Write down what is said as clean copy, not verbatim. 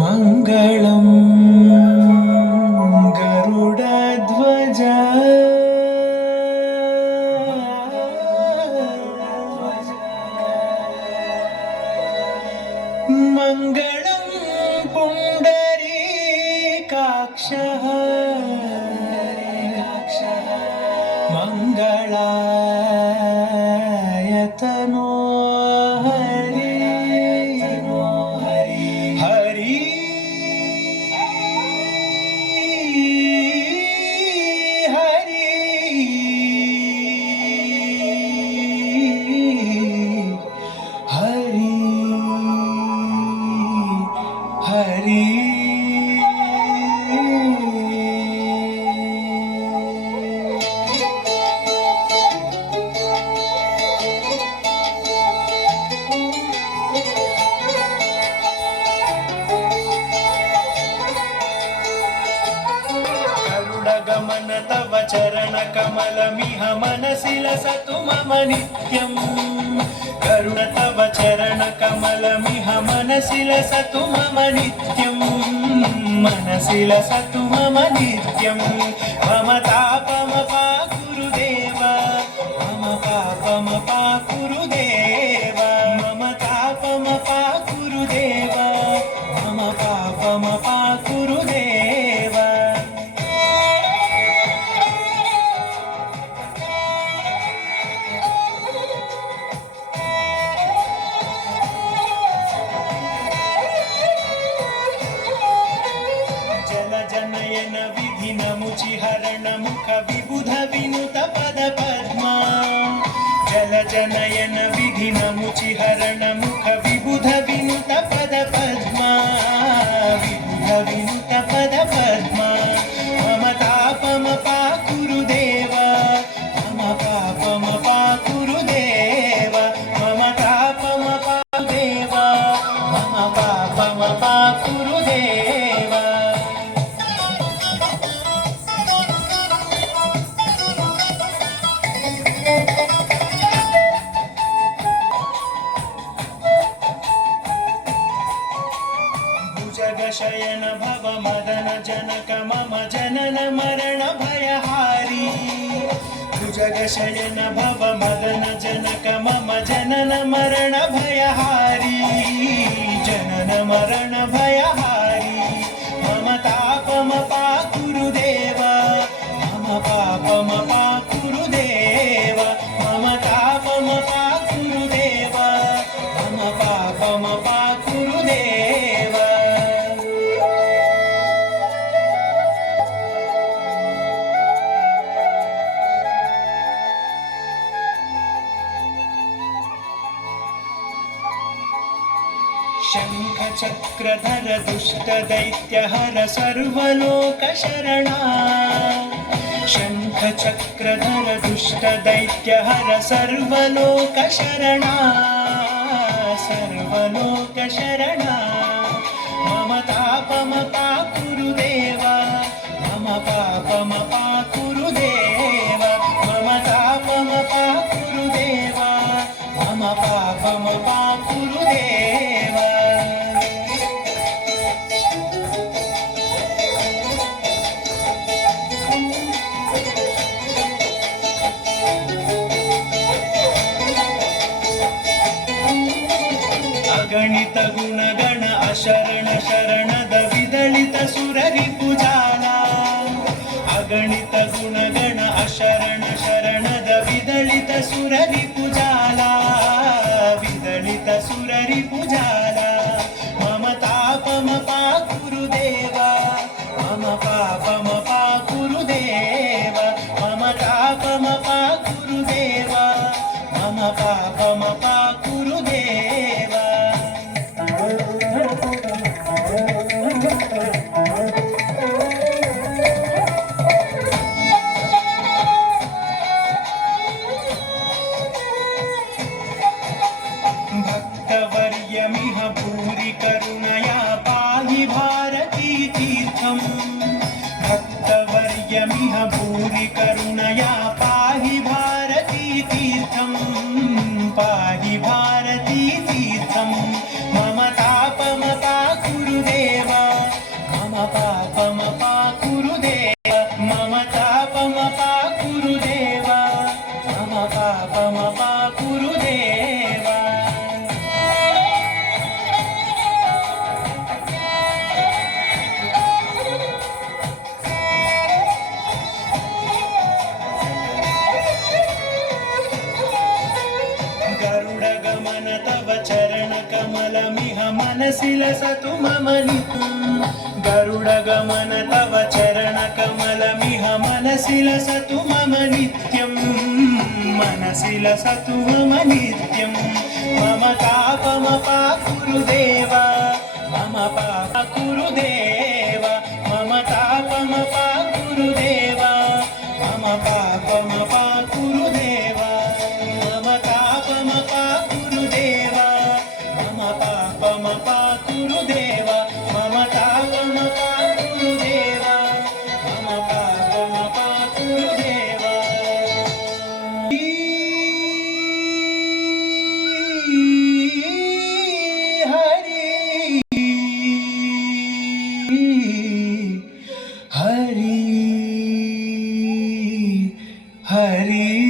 मङ्गलं गरुडध्वज मङ्गलं पुण्डरीकाक्षः मङ्गलायतनो हरि गरुडगमन तव चरण कमलमिह मनसि लसतु मम नित्यम् गरुड तव चरण कमलमिह मनसि लसतु मम नित्यम् मनसि लसतु मम नित्यम् मम तापमपाकुरु देव मम पापमपाकुरु देव मम तापमपाकुरु देव मम पापमपाकुरु देव जनयन विधिनमुचिहरण मुख विबुध विनुत पद पद्मा जल जनयन विधिनमुचिहरण मुख विबुध विनुत पद पद्मा विबुध विनुत पद पद्मा मम तापमपाकुरु देव मम पापमपाकुरु देव मम तापमपाकुरु देव मम पापमपाकुरु देव भुजगशयन भव मदन जनक मम जनन मरण भयहारी भुजगशयन भव मदन जनक मम जनन मरण भयहारी जनन मरण भयहारी मम तापमपाकुरु देव मम पापमपाकुरु देव मम तापमपाकुरु देव मम पापमपाकुरु देव शङ्खचक्रधर दुष्टदैत्यहर सर्वलोकशरणा शङ्खचक्रधर दुष्टदैत्यहर सर्वलोकशरणा सर्वलोकशरणा मम तापमपाकुरु देव मम पापमपाकुरु देव मम तापमपाकुरु देव मम पापमपाकुरु देव अगणित गुणगण अशरण शरणद विदलित सुररिपुजाला अगणित गुणगण अशरण शरणद विदलित सुररिपुजाला विदलित सुररिपुजाला मम तापमपाकुरु देव मम पापमपाकुरु देव मम तापमपाकुरु देव मम पापमपाकुरु देव गुरुदेवा मम पापमपा गुरुदेवा गरुडगमन तव चरणकमलमिह मनसि लसतु मम नित्यम् गरुडगमन तव चरणकमलमिह मनसि लसतु मम नित्यम् मनसि लसतु मम नित्यम् मम तापमपा गुरुदेवा मम पाप गुरुदेवा मम तापमपा गुरुदेवा मम पापमपा गुरुदेवा मम तापमपा गुरुदेवा मम पापमपा गुरुदेवा मम तापमपा गुरुदेवा मम पापमपा गुरुदेवा हरि हरि हरि